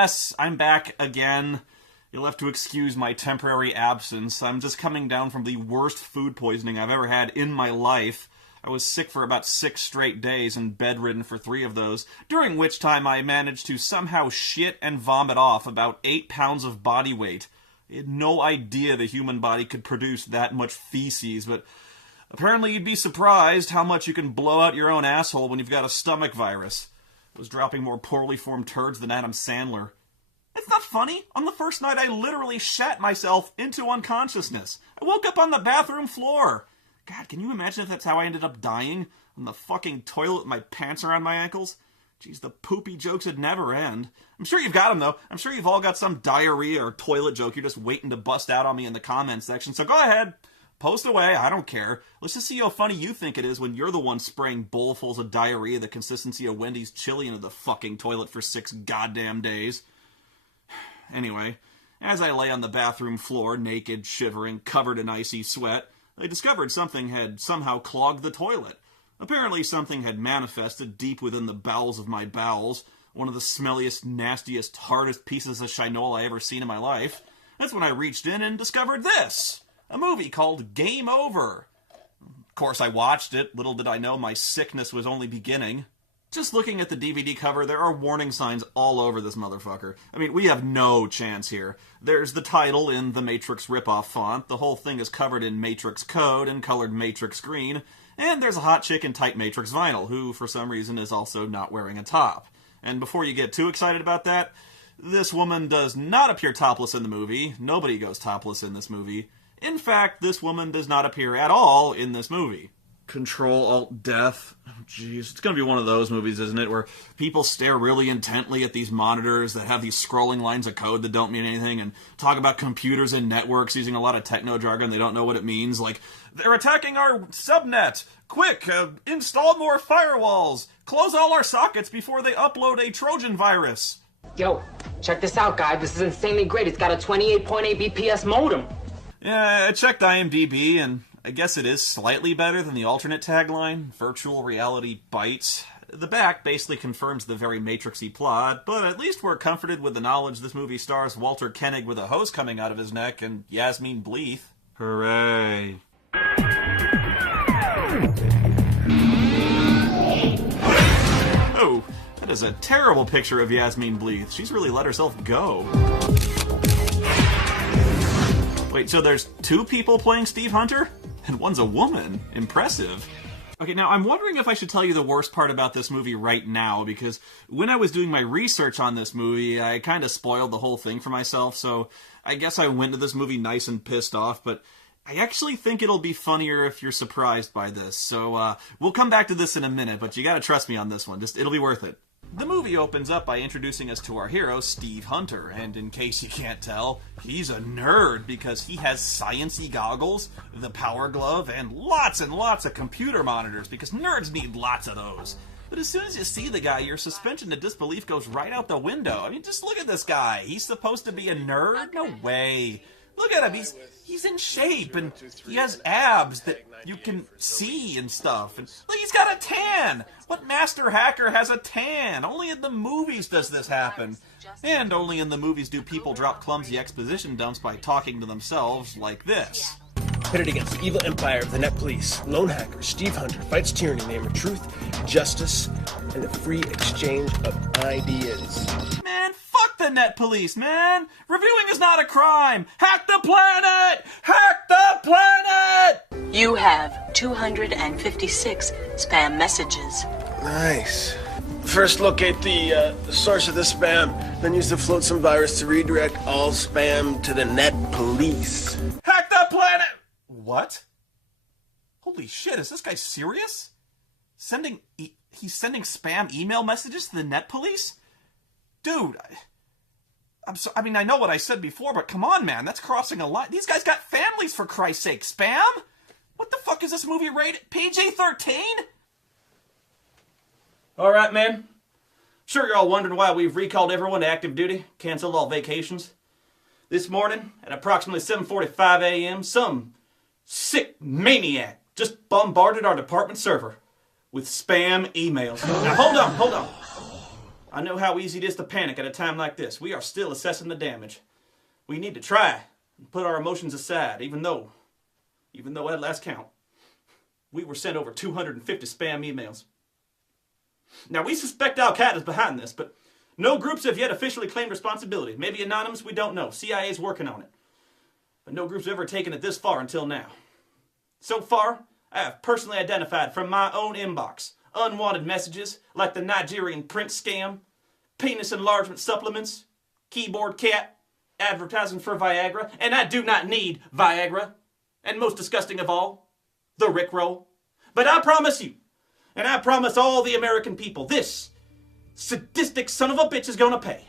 Yes, I'm back again. You'll have to excuse my temporary absence. I'm just coming down from the worst food poisoning I've ever had in my life. I was sick for about 6 straight days and bedridden for 3 of those, during which time I managed to somehow shit and vomit off about 8 pounds of body weight. I had no idea the human body could produce that much feces, but apparently you'd be surprised how much you can blow out your own asshole when you've got a stomach virus. I was dropping more poorly formed turds than Adam Sandler. It's not funny. On the first night, I literally shat myself into unconsciousness. I woke up on the bathroom floor. God, can you imagine if that's how I ended up dying? On the fucking toilet with my pants around my ankles? Jeez, the poopy jokes would never end. I'm sure you've got them, though. I'm sure you've all got some diarrhea or toilet joke you're just waiting to bust out on me in the comments section. So go ahead. Post away. I don't care. Let's just see how funny you think it is when you're the one spraying bowlfuls of diarrhea the consistency of Wendy's chili into the fucking toilet for 6 goddamn days. Anyway, as I lay on the bathroom floor, naked, shivering, covered in icy sweat, I discovered something had somehow clogged the toilet. Apparently something had manifested deep within the bowels of my bowels, one of the smelliest, nastiest, hardest pieces of shinola I ever seen in my life. That's when I reached in and discovered this, a movie called Game Over. Of course, I watched it. Little did I know my sickness was only beginning. Just looking at the DVD cover, there are warning signs all over this motherfucker. I mean, we have no chance here. There's the title in the Matrix ripoff font, the whole thing is covered in Matrix code and colored Matrix green, and there's a hot chick in tight Matrix vinyl, who, for some reason, is also not wearing a top. And before you get too excited about that, this woman does not appear topless in the movie. Nobody goes topless in this movie. In fact, this woman does not appear at all in this movie. Control-Alt-Death. Jeez, it's going to be one of those movies, isn't it, where people stare really intently at these monitors that have these scrolling lines of code that don't mean anything, and talk about computers and networks using a lot of techno jargon they don't know what it means, like, they're attacking our subnet! Quick, install more firewalls! Close all our sockets before they upload a Trojan virus! Yo, check this out, guy. This is insanely great. It's got a 28.8 BPS modem. Yeah, I checked IMDb, and I guess it is slightly better than the alternate tagline, Virtual Reality Bites. The back basically confirms the very Matrixy plot, but at least we're comforted with the knowledge this movie stars Walter Koenig with a hose coming out of his neck and Yasmine Bleeth. Hooray. Oh, that is a terrible picture of Yasmine Bleeth. She's really let herself go. Wait, so there's 2 people playing Steve Hunter? And one's a woman. Impressive. Okay, now I'm wondering if I should tell you the worst part about this movie right now, because when I was doing my research on this movie, I kind of spoiled the whole thing for myself, so I guess I went to this movie nice and pissed off, but I actually think it'll be funnier if you're surprised by this, so we'll come back to this in a minute, but you gotta trust me on this one. It'll be worth it. The movie opens up by introducing us to our hero, Steve Hunter, and in case you can't tell, he's a nerd because he has science-y goggles, the power glove, and lots of computer monitors because nerds need lots of those. But as soon as you see the guy, your suspension of disbelief goes right out the window. I mean, just look at this guy. He's supposed to be a nerd? No way. Look at him. He's in shape, and he has abs that you can see and stuff. And look, he's got a tan. What master hacker has a tan? Only in the movies does this happen. And only in the movies do people drop clumsy exposition dumps by talking to themselves like this. Pitted against the evil empire of the net police, lone hacker Steve Hunter fights tyranny in the name of truth, justice, and the free exchange of ideas. Man, fuck the net police, man! Reviewing is not a crime! Hack the planet! Hack the planet! You have 256 spam messages. Nice. First locate the source of the spam, then use the flotsam virus to redirect all spam to the net police. Hack the planet! What? Holy shit, is this guy serious? He's sending spam email messages to the net police? Dude, I mean, I know what I said before, but come on, man, that's crossing a line. These guys got families, for Christ's sake. Spam? What the fuck is this movie rated? PG-13? Alright, man. Sure you're all wondering why we've recalled everyone to active duty, canceled all vacations. This morning, at approximately 7:45 a.m., some sick maniac just bombarded our department server with spam emails. Now, hold on. I know how easy it is to panic at a time like this. We are still assessing the damage. We need to try and put our emotions aside, even though at last count, we were sent over 250 spam emails. Now, we suspect Al-Qaeda is behind this, but no groups have yet officially claimed responsibility. Maybe anonymous, we don't know. CIA's working on it. But no group's ever taken it this far until now. So far, I have personally identified from my own inbox unwanted messages like the Nigerian print scam, penis enlargement supplements, keyboard cat, advertising for Viagra, and I do not need Viagra. And most disgusting of all, the Rickroll. But I promise you, and I promise all the American people, this sadistic son of a bitch is gonna pay.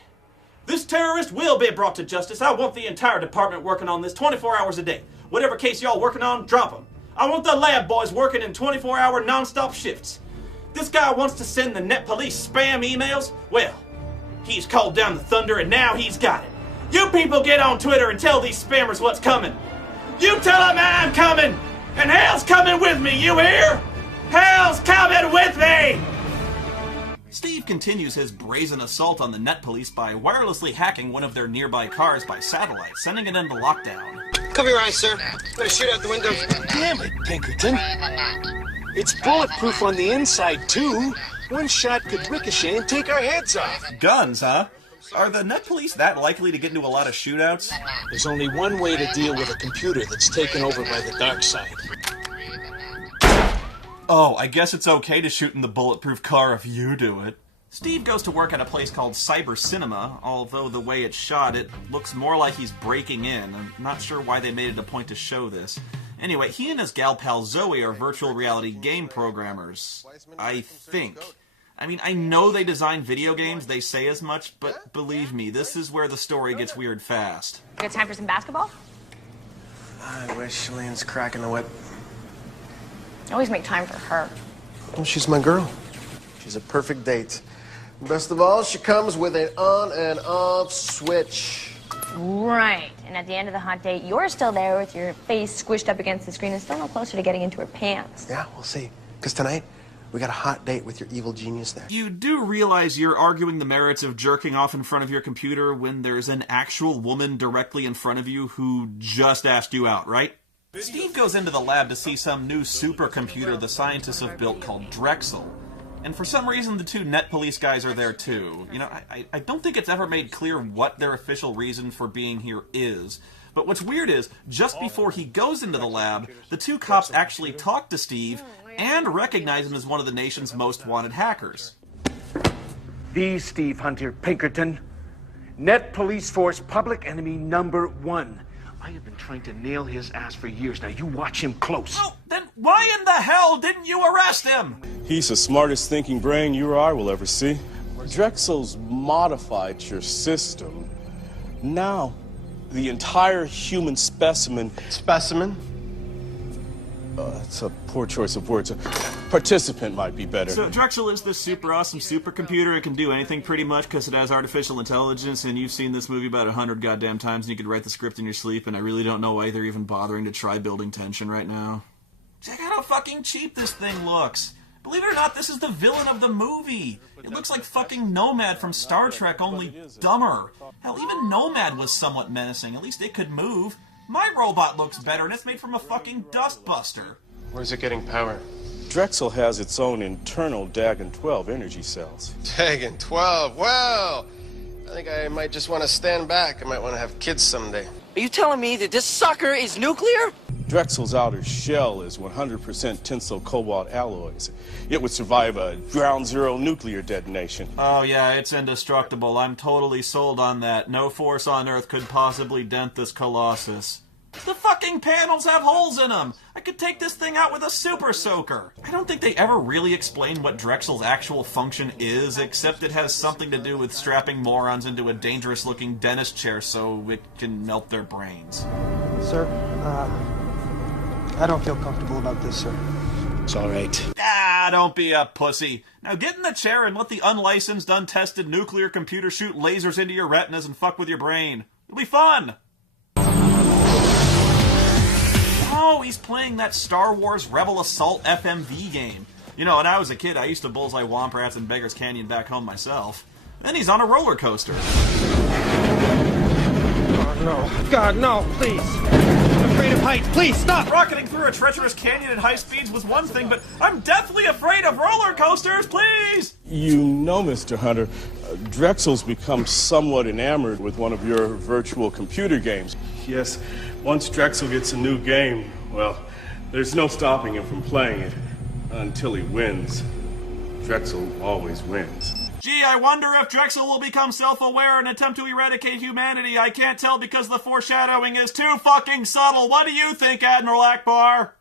This terrorist will be brought to justice. I want the entire department working on this 24 hours a day. Whatever case y'all working on, drop them. I want the lab boys working in 24-hour non-stop shifts. This guy wants to send the net police spam emails? Well, he's called down the thunder and now he's got it. You people get on Twitter and tell these spammers what's coming. You tell them I'm coming, and hell's coming with me, you hear? Hell's coming with me! Steve continues his brazen assault on the net police by wirelessly hacking one of their nearby cars by satellite, sending it into lockdown. Cover your eyes, sir. I'm gonna shoot out the window. Damn it, Pinkerton. It's bulletproof on the inside, too. One shot could ricochet and take our heads off. Guns, huh? Are the net police that likely to get into a lot of shootouts? There's only one way to deal with a computer that's taken over by the dark side. Oh, I guess it's okay to shoot in the bulletproof car if you do it. Steve goes to work at a place called Cyber Cinema, although the way it's shot, it looks more like he's breaking in. I'm not sure why they made it a point to show this. Anyway, he and his gal pal Zoe are virtual reality game programmers. I think. I mean, I know they design video games, they say as much, but believe me, this is where the story gets weird fast. You got time for some basketball? I wish Shalene's cracking the whip. I always make time for her. Well, she's my girl. She's a perfect date. Best of all, she comes with an on and off switch. Right. And at the end of the hot date, you're still there with your face squished up against the screen and still no closer to getting into her pants. Yeah, we'll see. Because tonight, we got a hot date with your evil genius there. You do realize you're arguing the merits of jerking off in front of your computer when there's an actual woman directly in front of you who just asked you out, right? Steve goes into the lab to see some new supercomputer the scientists have built called Drexel. And for some reason, the two net police guys are there too. You know, I don't think it's ever made clear what their official reason for being here is. But what's weird is, just before he goes into the lab, the two cops actually talk to Steve and recognize him as one of the nation's most wanted hackers. The Steve Hunter Pinkerton, Net Police Force public enemy #1. I have been trying to nail his ass for years. Now you watch him close. Well, then why in the hell didn't you arrest him? He's the smartest thinking brain you or I will ever see. Drexel's modified your system. Now, the entire human specimen... Specimen? That's a poor choice of words. A participant might be better. So Drexel is this super awesome supercomputer. It can do anything pretty much because it has artificial intelligence, and you've seen this movie about 100 goddamn times, and you could write the script in your sleep, and I really don't know why they're even bothering to try building tension right now. Check out how fucking cheap this thing looks. Believe it or not, this is the villain of the movie. It looks like fucking Nomad from Star Trek, only dumber. Hell, even Nomad was somewhat menacing. At least it could move. My robot looks better, and it's made from a fucking dustbuster. Where's it getting power? Drexel has its own internal Dagon-12 energy cells. Dagon-12, well, I think I might just want to stand back. I might want to have kids someday. Are you telling me that this sucker is nuclear? Drexel's outer shell is 100% tensile cobalt alloys. It would survive a ground zero nuclear detonation. Oh yeah, it's indestructible. I'm totally sold on that. No force on Earth could possibly dent this colossus. The fucking panels have holes in them! I could take this thing out with a super soaker! I don't think they ever really explain what Drexel's actual function is, except it has something to do with strapping morons into a dangerous-looking dentist chair so it can melt their brains. Sir, I don't feel comfortable about this, sir. It's all right. Ah, don't be a pussy. Now get in the chair and let the unlicensed, untested nuclear computer shoot lasers into your retinas and fuck with your brain. It'll be fun! Oh, he's playing that Star Wars Rebel Assault FMV game. You know, when I was a kid, I used to bullseye Womp Rats in Beggar's Canyon back home myself. Then he's on a roller coaster. Oh, no. God, no, please. I'm afraid of heights. Please, stop! Rocketing through a treacherous canyon at high speeds was one thing, but I'm deathly afraid of roller coasters, please! You know, Mr. Hunter, Drexel's become somewhat enamored with one of your virtual computer games. Yes, once Drexel gets a new game, well, there's no stopping him from playing it until he wins. Drexel always wins. Gee, I wonder if Drexel will become self-aware and attempt to eradicate humanity. I can't tell because the foreshadowing is too fucking subtle. What do you think, Admiral Akbar?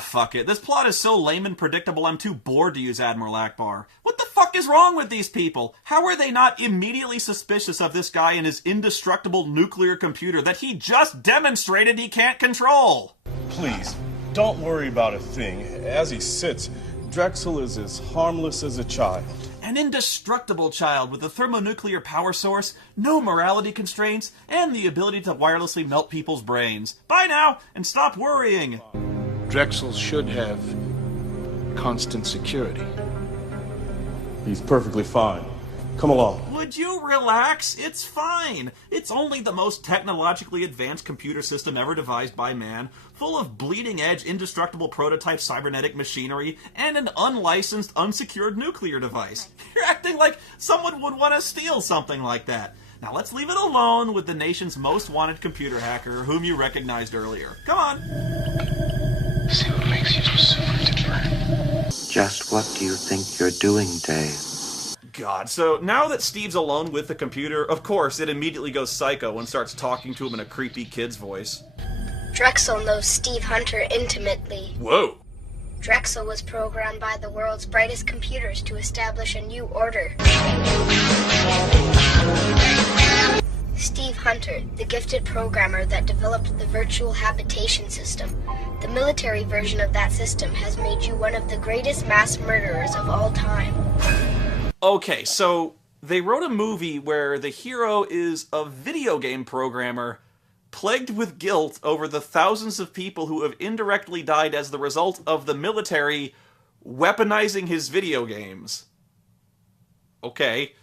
Fuck it. This plot is so lame and predictable, I'm too bored to use Admiral Akbar. What the fuck is wrong with these people? How are they not immediately suspicious of this guy and his indestructible nuclear computer that he just demonstrated he can't control? Please, don't worry about a thing. As he sits, Drexel is as harmless as a child. An indestructible child with a thermonuclear power source, no morality constraints, and the ability to wirelessly melt people's brains. Bye now, and stop worrying! Drexel should have constant security. He's perfectly fine. Come along. Would you relax? It's fine. It's only the most technologically advanced computer system ever devised by man, full of bleeding-edge, indestructible prototype cybernetic machinery, and an unlicensed, unsecured nuclear device. You're acting like someone would want to steal something like that. Now let's leave it alone with the nation's most wanted computer hacker, whom you recognized earlier. Come on. See what makes you so super different. Just what do you think you're doing, Dave? God, so now that Steve's alone with the computer, of course, it immediately goes psycho and starts talking to him in a creepy kid's voice. Drexel knows Steve Hunter intimately. Whoa. Drexel was programmed by the world's brightest computers to establish a new order. Steve Hunter, the gifted programmer that developed the virtual habitation system. The military version of that system has made you one of the greatest mass murderers of all time. Okay, so they wrote a movie where the hero is a video game programmer plagued with guilt over the thousands of people who have indirectly died as the result of the military weaponizing his video games. Okay.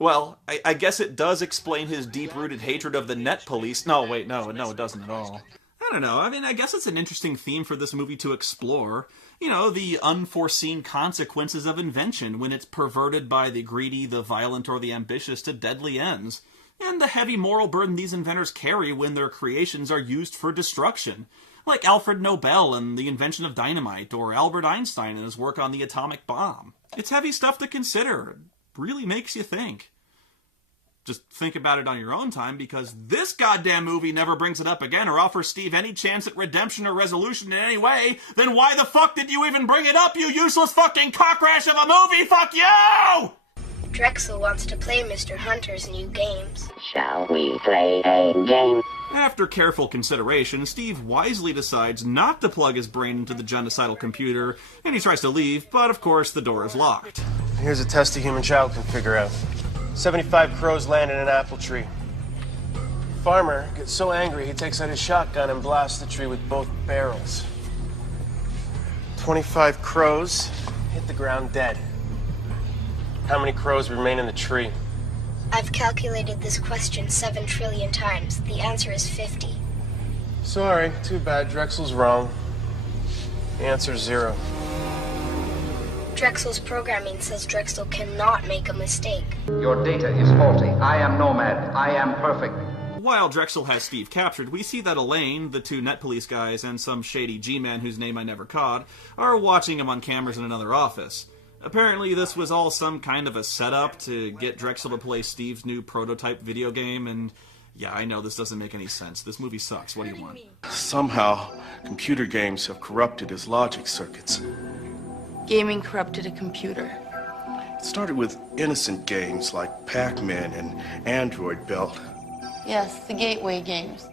Well, I guess it does explain his deep-rooted hatred of the net police. No, wait, no, it doesn't at all. I don't know. I mean, I guess it's an interesting theme for this movie to explore. You know, the unforeseen consequences of invention when it's perverted by the greedy, the violent, or the ambitious to deadly ends. And the heavy moral burden these inventors carry when their creations are used for destruction. Like Alfred Nobel and the invention of dynamite, or Albert Einstein and his work on the atomic bomb. It's heavy stuff to consider. It really makes you think. Just think about it on your own time, because this goddamn movie never brings it up again or offers Steve any chance at redemption or resolution in any way. Then why the fuck did you even bring it up, you useless fucking cockrash of a movie? Fuck you! Drexel wants to play Mr. Hunter's new games. Shall we play a game? After careful consideration, Steve wisely decides not to plug his brain into the genocidal computer, and he tries to leave, but of course the door is locked. Here's a test a human child can figure out. 75 crows land in an apple tree. Farmer gets so angry he takes out his shotgun and blasts the tree with both barrels. 25 crows hit the ground dead. How many crows remain in the tree? I've calculated this question 7 trillion times. The answer is 50. Sorry, too bad. Drexel's wrong. The answer's 0. Drexel's programming says Drexel cannot make a mistake. Your data is faulty. I am Nomad. I am perfect. While Drexel has Steve captured, we see that Elaine, the 2 net police guys, and some shady G-man whose name I never caught, are watching him on cameras in another office. Apparently this was all some kind of a setup to get Drexel to play Steve's new prototype video game, and yeah, I know this doesn't make any sense. This movie sucks. What do you want? Somehow, computer games have corrupted his logic circuits. Gaming corrupted a computer. It started with innocent games like Pac-Man and Android Belt. Yes, the gateway games.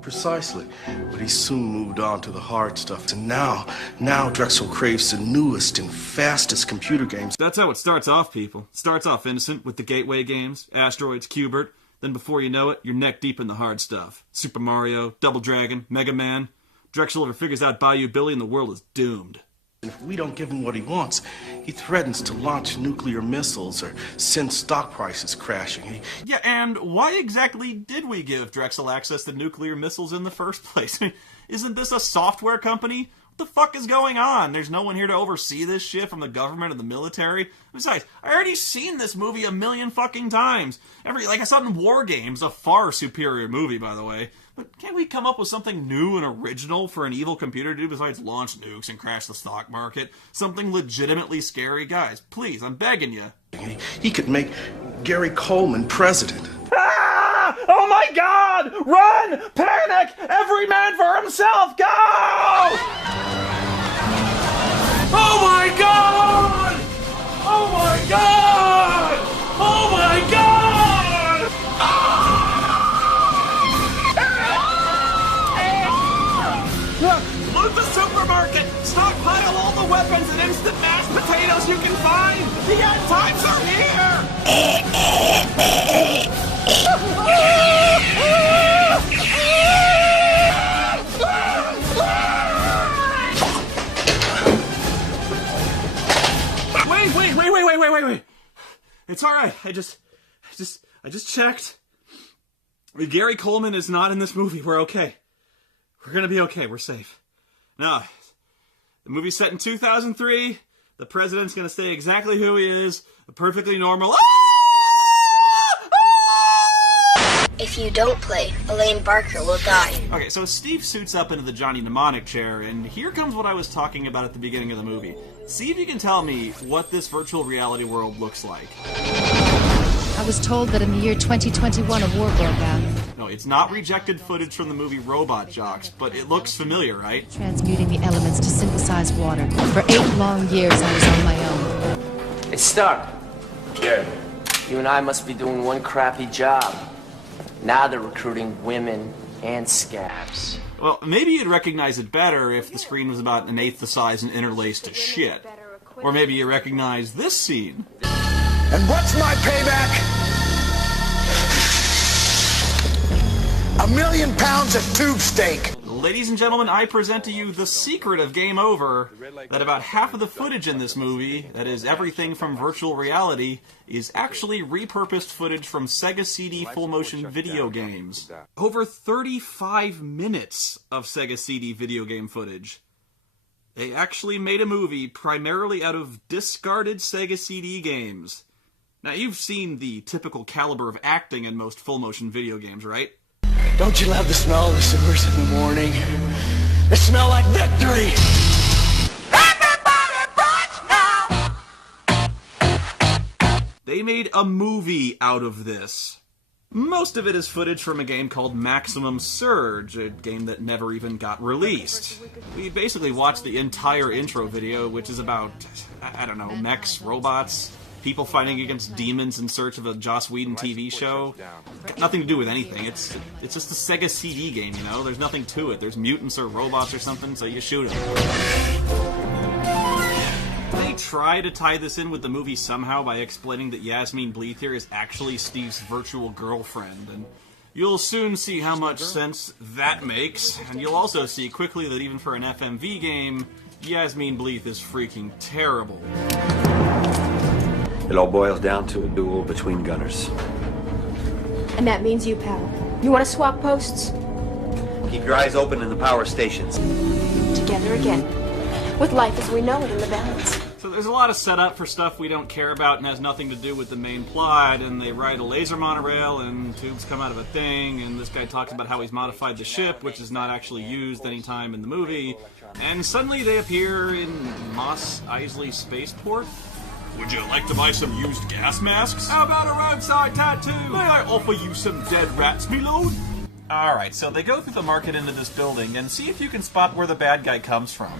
Precisely. But he soon moved on to the hard stuff. And now Drexel craves the newest and fastest computer games. That's how it starts off, people. It starts off innocent with the gateway games, Asteroids, Q*bert. Then before you know it, you're neck deep in the hard stuff. Super Mario, Double Dragon, Mega Man. Drexel ever figures out Bayou Billy and the world is doomed. And if we don't give him what he wants, he threatens to launch nuclear missiles or send stock prices crashing. Yeah, and why exactly did we give Drexel access to nuclear missiles in the first place? Isn't this a software company? What the fuck is going on? There's no one here to oversee this shit from the government or the military. Besides, I already seen this movie a million fucking times. I saw it in War Games, a far superior movie, by the way. But can't we come up with something new and original for an evil computer to do besides launch nukes and crash the stock market? Something legitimately scary? Guys, please, I'm begging you. He could make Gary Coleman president. Ah! Oh my God! Run! Panic! Every man for himself! Go! Oh my God! Oh my God! Oh my God! Loot the supermarket! Stockpile all the weapons and instant mashed potatoes you can find! The end times are here! Wait. It's alright. I just checked. Gary Coleman is not in this movie. We're okay. We're gonna be okay. We're safe. Now, the movie's set in 2003. The president's gonna stay exactly who he is. A perfectly normal... If you don't play, Elaine Barker will die. Okay, so Steve suits up into the Johnny Mnemonic chair, and here comes what I was talking about at the beginning of the movie. See if you can tell me what this virtual reality world looks like. I was told that in the year 2021 a war broke out. No, it's not rejected footage from the movie Robot Jocks, but it looks familiar, right? Transmuting the elements to synthesize water. For 8 long years I was on my own. It's Stark. Yeah. You and I must be doing one crappy job. Now they're recruiting women and scabs. Well, maybe you'd recognize it better if the screen was about 1/8 the size and interlaced to shit. Or maybe you recognize this scene. And what's my payback? $1 million of tube steak. Ladies and gentlemen, I present to you the secret of Game Over, that about half of the footage in this movie, that is everything from virtual reality, is actually repurposed footage from Sega CD full-motion video games. Over 35 minutes of Sega CD video game footage. They actually made a movie primarily out of discarded Sega CD games. Now, you've seen the typical caliber of acting in most full-motion video games, right? Don't you love the smell of the sewers in the morning? They smell like victory! They made a movie out of this. Most of it is footage from a game called Maximum Surge, a game that never even got released. We basically watched the entire intro video, which is about, I don't know, mechs, robots, people fighting against demons in search of a Joss Whedon TV show. Got nothing to do with anything. It's just a Sega CD game, you know? There's nothing to it. There's mutants or robots or something, so you shoot them. They try to tie this in with the movie somehow by explaining that Yasmine Bleeth here is actually Steve's virtual girlfriend, and you'll soon see how much sense that makes, and you'll also see quickly that even for an FMV game, Yasmine Bleeth is freaking terrible. It all boils down to a duel between gunners. And that means you, pal. You want to swap posts? Keep your eyes open in the power stations. Together again. With life as we know it in the balance. So there's a lot of setup for stuff we don't care about and has nothing to do with the main plot, and they ride a laser monorail and tubes come out of a thing, and this guy talks about how he's modified the ship, which is not actually used any time in the movie, and suddenly they appear in Mos Eisley Spaceport. Would you like to buy some used gas masks? How about a roadside tattoo? May I offer you some dead rats, me lord? Alright, so they go through the market into this building, and see if you can spot where the bad guy comes from.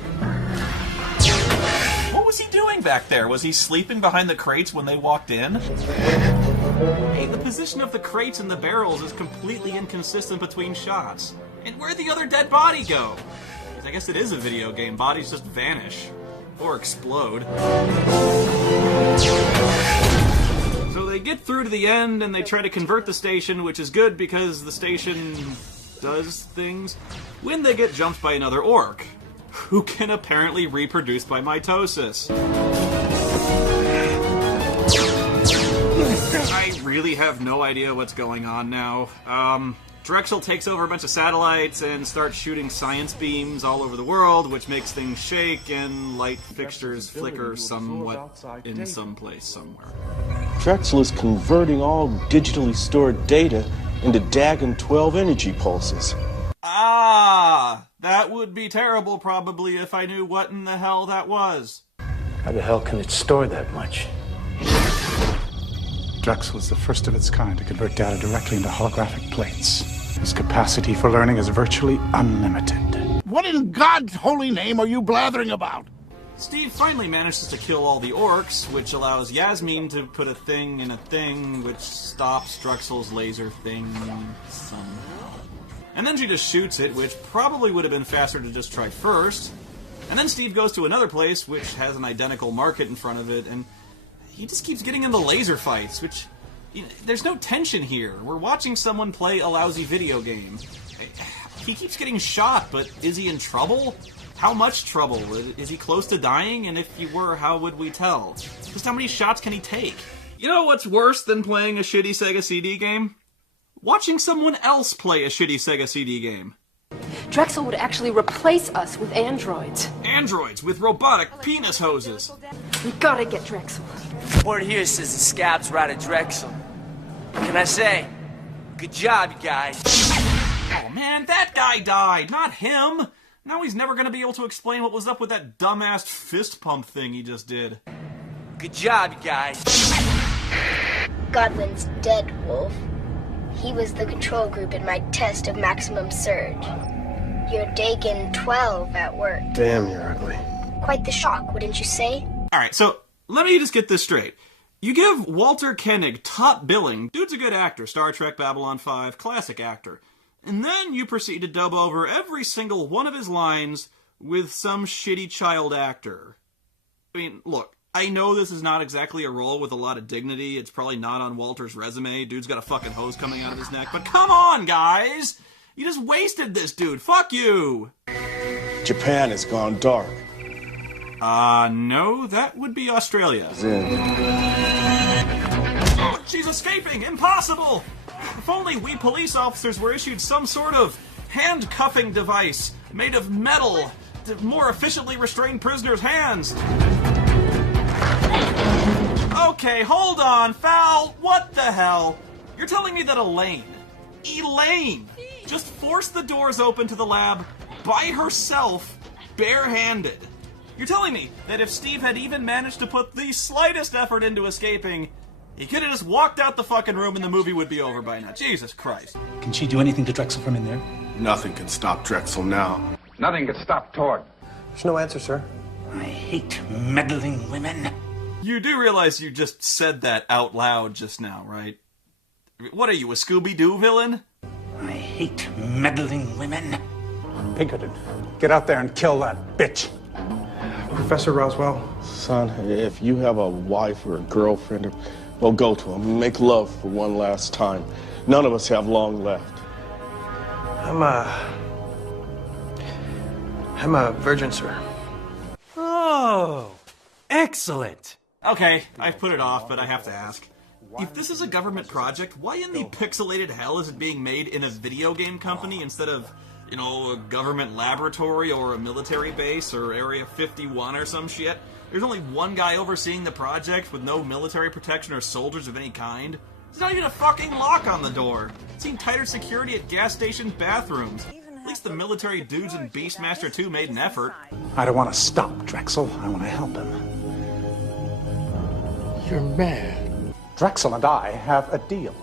What was he doing back there? Was he sleeping behind the crates when they walked in? Hey, the position of the crates and the barrels is completely inconsistent between shots. And where'd the other dead body go? I guess it is a video game. Bodies just vanish. Or explode. So they get through to the end and they try to convert the station, which is good because the station does things, when they get jumped by another orc. who can apparently reproduce by mitosis. I really have no idea what's going on now. Drexel takes over a bunch of satellites and starts shooting science beams all over the world, which makes things shake and light fixtures flicker somewhat in some place somewhere. Drexel is converting all digitally stored data into Dagon 12 energy pulses. Ah, that would be terrible probably if I knew what in the hell that was. How the hell can it store that much? Drexel is the first of its kind to convert data directly into holographic plates. His capacity for learning is virtually unlimited. What in God's holy name are you blathering about? Steve finally manages to kill all the orcs, which allows Yasmin to put a thing in a thing, which stops Drexel's laser thing somehow. And then she just shoots it, which probably would have been faster to just try first. And then Steve goes to another place, which has an identical market in front of it, and he just keeps getting in the laser fights, which... there's no tension here. We're watching someone play a lousy video game. He keeps getting shot, but is he in trouble? How much trouble? Is he close to dying? And if he were, how would we tell? Just how many shots can he take? You know what's worse than playing a shitty Sega CD game? Watching someone else play a shitty Sega CD game. Drexel would actually replace us with androids. Androids with robotic penis hoses. We gotta get Drexel. Word here says the scabs right at Drexel. What can I say? Good job, you guys. Oh man, that guy died, not him! Now he's never gonna be able to explain what was up with that dumbass fist pump thing he just did. Good job, you guys. Godwin's dead, Wolf. He was the control group in my test of maximum surge. You're Dagon 12 at work. Damn, you're ugly. Quite the shock, wouldn't you say? Alright, so let me just get this straight. You give Walter Koenig top billing. Dude's a good actor. Star Trek, Babylon 5, classic actor. And then you proceed to dub over every single one of his lines with some shitty child actor. I mean, look, I know this is not exactly a role with a lot of dignity. It's probably not on Walter's resume. Dude's got a fucking hose coming out of his neck. But come on, guys! You just wasted this dude. Fuck you! Japan has gone dark. No, that would be Australia. Oh, she's escaping! Impossible! If only we police officers were issued some sort of handcuffing device made of metal to more efficiently restrain prisoners' hands. Okay, hold on, Foul! What the hell? You're telling me that Elaine just forced the doors open to the lab by herself, barehanded. You're telling me that if Steve had even managed to put the slightest effort into escaping, he could have just walked out the fucking room and the movie would be over by now. Jesus Christ. Can she do anything to Drexel from in there? Nothing can stop Drexel now. Nothing can stop Tord. There's no answer, sir. I hate meddling women. You do realize you just said that out loud just now, right? What are you, a Scooby-Doo villain? I hate meddling women. Pinkerton, get out there and kill that bitch. Professor Roswell. Son, if you have a wife or a girlfriend, well, go to him. Make love for one last time. None of us have long left. I'm a virgin, sir. Oh, excellent. Okay, I've put it off, but I have to ask. If this is a government project, why in the pixelated hell is it being made in a video game company instead of, you know, a government laboratory or a military base or Area 51 or some shit? There's only one guy overseeing the project with no military protection or soldiers of any kind. There's not even a fucking lock on the door. I've seen tighter security at gas station bathrooms. At least the military dudes in Beastmaster 2 made an effort. I don't want to stop Drexel. I want to help him. You're mad. Drexel and I have a deal.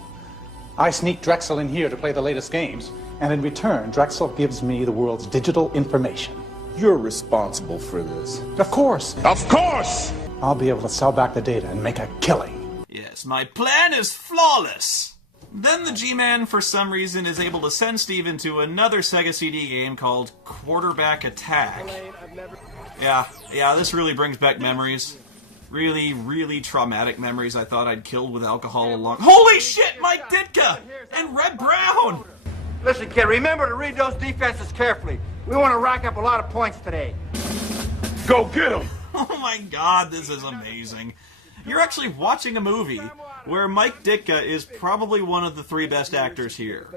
I sneak Drexel in here to play the latest games, and in return, Drexel gives me the world's digital information. You're responsible for this. Of course. Of course! I'll be able to sell back the data and make a killing. Yes, my plan is flawless. Then the G-Man, for some reason, is able to send Steve into another Sega CD game called Quarterback Attack. Yeah, this really brings back memories. Really, really traumatic memories I thought I'd killed with alcohol along. Holy shit, Mike Ditka! And Red Brown! Listen, kid, remember to read those defenses carefully. We want to rack up a lot of points today. Go get him! Oh my god, this is amazing. You're actually watching a movie where Mike Ditka is probably one of the 3 best actors here.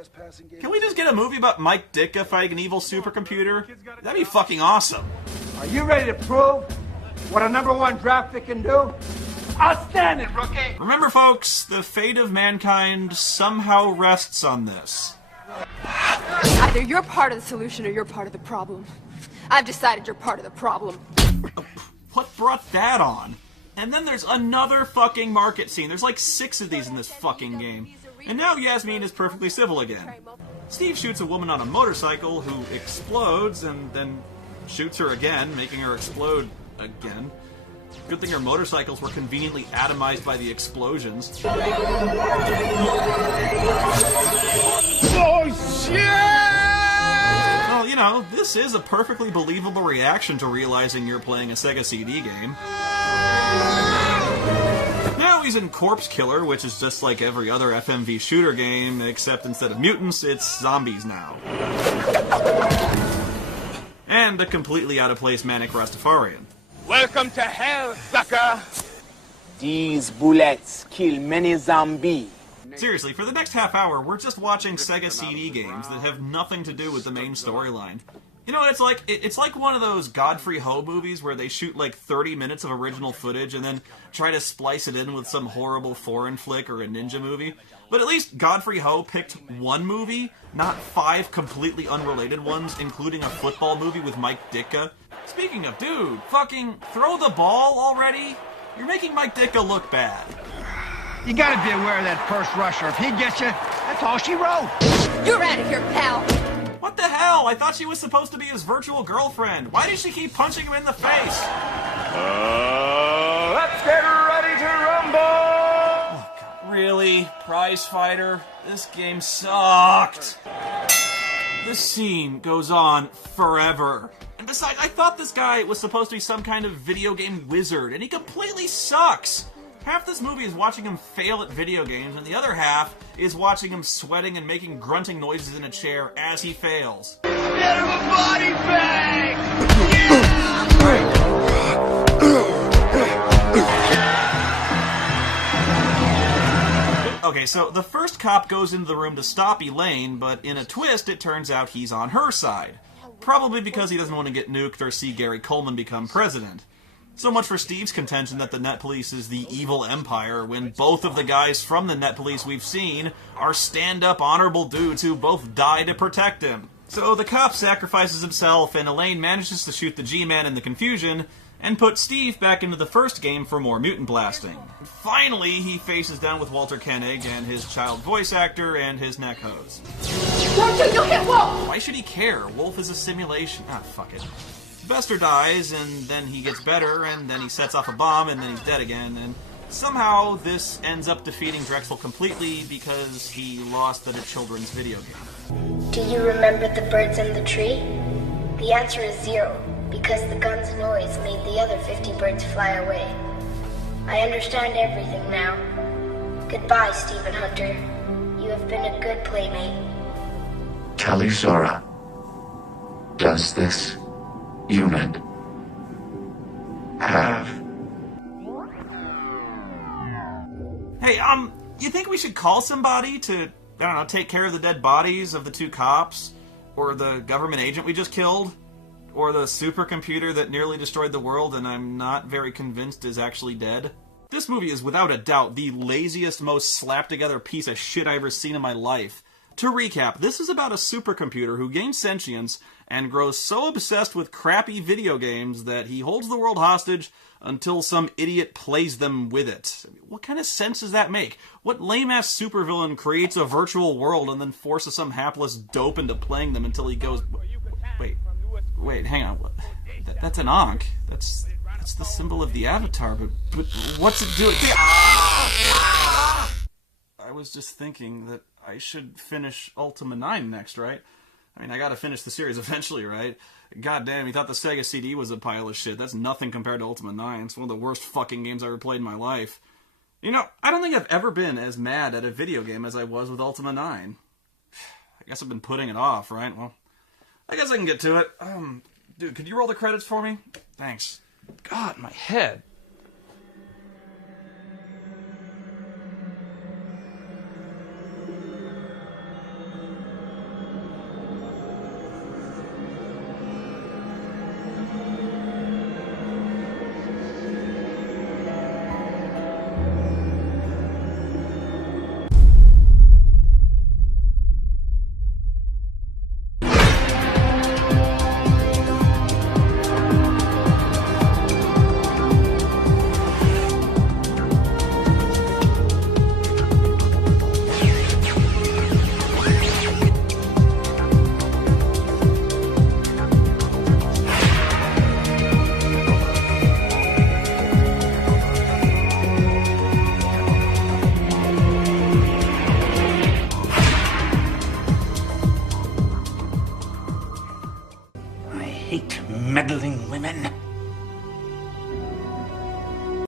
Can we just get a movie about Mike Ditka fighting an evil supercomputer? That'd be fucking awesome. Are you ready to prove what a #1 draft pick can do? Outstanding, rookie! Remember, folks, the fate of mankind somehow rests on this. Either you're part of the solution or you're part of the problem. I've decided you're part of the problem. What brought that on? And then there's another fucking market scene. There's like 6 of these in this fucking game. And now Yasmin is perfectly civil again. Steve shoots a woman on a motorcycle who explodes and then shoots her again, making her explode again. Good thing her motorcycles were conveniently atomized by the explosions. Oh, shit! Well, you know, this is a perfectly believable reaction to realizing you're playing a Sega CD game. Now he's in Corpse Killer, which is just like every other FMV shooter game, except instead of mutants, it's zombies now. And a completely out-of-place manic Rastafarian. Welcome to hell, sucker! These bullets kill many zombies. Seriously, for the next half hour, we're just watching Sega CD games that have nothing to do with the main storyline. You know what it's like? It's like one of those Godfrey Ho movies where they shoot like 30 minutes of original footage and then try to splice it in with some horrible foreign flick or a ninja movie. But at least Godfrey Ho picked one movie, not 5 completely unrelated ones, including a football movie with Mike Ditka. Speaking of, dude, fucking throw the ball already? You're making Mike Ditka look bad. You gotta be aware of that first rusher. If he gets you, that's all she wrote. You're out of here, pal! What the hell? I thought she was supposed to be his virtual girlfriend. Why did she keep punching him in the face? Let's get ready to rumble! Oh, God. Really? Prize fighter? This game sucked. This scene goes on forever. And besides, I thought this guy was supposed to be some kind of video game wizard, and he completely sucks. Half this movie is watching him fail at video games, and the other half is watching him sweating and making grunting noises in a chair as he fails. Get him a body bag! Okay, so the first cop goes into the room to stop Elaine, but in a twist, it turns out he's on her side. Probably because he doesn't want to get nuked or see Gary Coleman become president. So much for Steve's contention that the Net Police is the evil empire, when both of the guys from the Net Police we've seen are stand-up, honorable dudes who both die to protect him. So the cop sacrifices himself, and Elaine manages to shoot the G-Man in the confusion, and put Steve back into the first game for more mutant blasting. Finally, he faces down with Walter Koenig and his child voice actor and his neck hose. You'll get Wolf! Why should he care? Wolf is a simulation. Ah, fuck it. Bester dies, and then he gets better, and then he sets off a bomb, and then he's dead again, and somehow this ends up defeating Drexel completely because he lost at a children's video game. Do you remember the birds in the tree? The answer is 0, because the gun's noise made the other 50 birds fly away. I understand everything now. Goodbye, Stephen Hunter. You have been a good playmate. Talisora, does this unit have... Hey, you think we should call somebody to, I don't know, take care of the dead bodies of the 2 cops? Or the government agent we just killed? Or the supercomputer that nearly destroyed the world and I'm not very convinced is actually dead? This movie is without a doubt the laziest, most slapped-together piece of shit I've ever seen in my life. To recap, this is about a supercomputer who gains sentience and grows so obsessed with crappy video games that he holds the world hostage until some idiot plays them with it. What kind of sense does that make? What lame-ass supervillain creates a virtual world and then forces some hapless dope into playing them until he goes... Wait, hang on. That's an Ankh. That's the symbol of the Avatar, but what's it doing? I was just thinking that I should finish Ultima 9 next, right? I mean, I gotta finish the series eventually, right? God damn, you thought the Sega CD was a pile of shit. That's nothing compared to Ultima 9. It's one of the worst fucking games I ever played in my life. You know, I don't think I've ever been as mad at a video game as I was with Ultima 9. guess I've been putting it off, right? Well, I guess I can get to it. Dude, could you roll the credits for me? Thanks. God, my head. Meddling women.